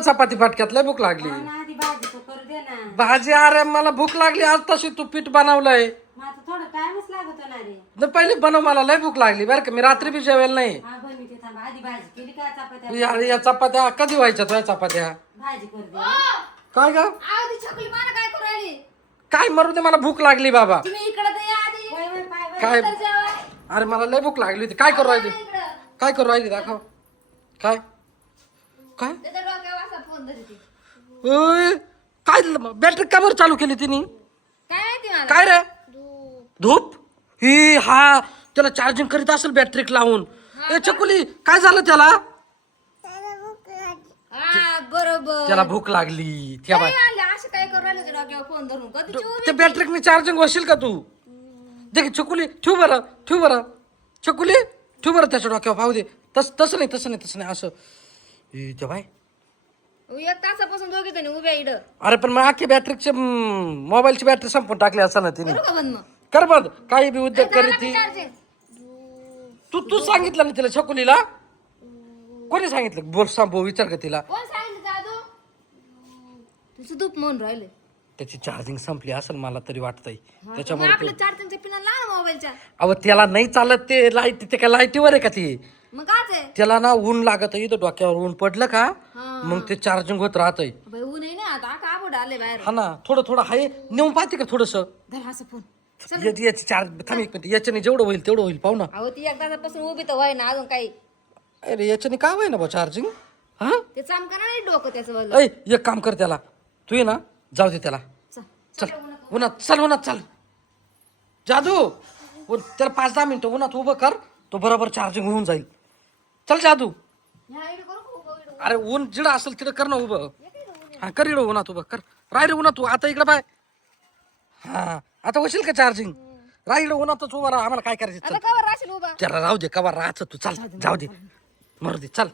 चपाती फाटक्यात लय भूक लागली. हो ना, आधी भाजी तो करू दे ना. भाजी अरे मला भूक लागली आज तशी तू पीठ बनवलंय मग आता थोडा टाइमच लागतो ना रे. न पहिले बनव मला लय भूक लागली बरं का मी रात्री बी जेवेल नाही. हा बनवते थांब. आधी भाजी केली का चपात्या? या चपात्या कधी व्हायच्या तुझ्या चपात्या? भाजी करू दे. काय ग आधी छकुली मला काय करू राहिली? काय मरू दे मला भूक लागली बाबा. तुम्ही इकडे तर या आधी. वय वय पाय वय. काय तर जेवा. अरे मला लय भूक लागली होती. काय करू राहिली? इकडं. काय करू राहिली दाखव. काय काय त्याच्या डोक्यावर असा फोन धरते. ओय, काय बॅटरी का बरं चालू केली तिने? काय माहिती मला? काय रे धूप ही हा त्याला चार्जिंग करीत असेल बॅटरी लावून. ए चकुली काय झालं त्याला? हा बरोबर. त्याला भूक लागली त्या बाय काय आले? असं काय करू राहिले तुझ्या डोक्यावर फोन धरून? कधीची उभी? ते बॅटरीने चार्जिंग होशील का तू? देख चकुली ठेव बरं चकुली ठेव बरं त्याच्या डोक्यावर पाहू दे. तसं नाही असं त्या बाय. एक तासापासून दोघे जण उभ्या इकडं. अरे पण मग आखी बॅटरीचे मोबाईलची बॅटरी संपून टाकली असं ना तिने. करू का बंद मग? कर बंद काही बी उद्योग करी ती. चार्जिंग. तू सांगितलं ना तिला छकुलीला? कोणी सांगितलं? बोल सांग विचार का तिला. कोण सांगितलं दादू? तुझं दूध म्हणून राहिले. त्याची चार्जिंग संपली असेल मला तरी वाटतंय मग त्याच्यामुळे आपलं चार्जिंगच्या पिना लाव मोबाईलच्या. अहो त्याला नाही चालत ते लाईट ते काय लाईटीवर आहे का ती? मग काच आहे? त्याला ना ऊन लागत इथं डोक्यावर ऊन पडलं का हा. मग ते चार्जिंग होत राहतंय. बाई ऊन आहे ना आता का आबोड आले बाहेर. हा ना थोडं आहे नेऊन पाहते का थोडस. धर असं फोन. याची चार्ज थांब एक मिनिट याच्याने जेवढं होईल तेवढं होईल पाहू ना. अहो ती एक तासापासून उभी तर व्हाय ना अजून काही. अरे याच्याने काय होय ना बा चार्जिंग. हा ते चमका नाही डोकं त्याचं वालं. ऐ एक काम कर त्याला तू ये ना जाऊ दे त्याला. चल उन्हात चल जादू त्याला 5-10 मिनिटं उन्हात उभं कर तो बरोबर चार्जिंग होऊन जाईल. चल जादू. ह्या इकडं करू का उभं इकडं? अरे ऊन जिडं असेल तिथं कर ना उभं. हा कर इकडं उन्हात उभं कर. राय रे उन्हात तू आता इकडं बाय. हा आता होशील का चार्जिंग? राय इकडं उन्हातच उभा राहा आम्हाला काय करायचं. आता कवर राशील उभा. त्याला राहू दे कवा राहायचं तू चल जाऊ दे मरू दे चल.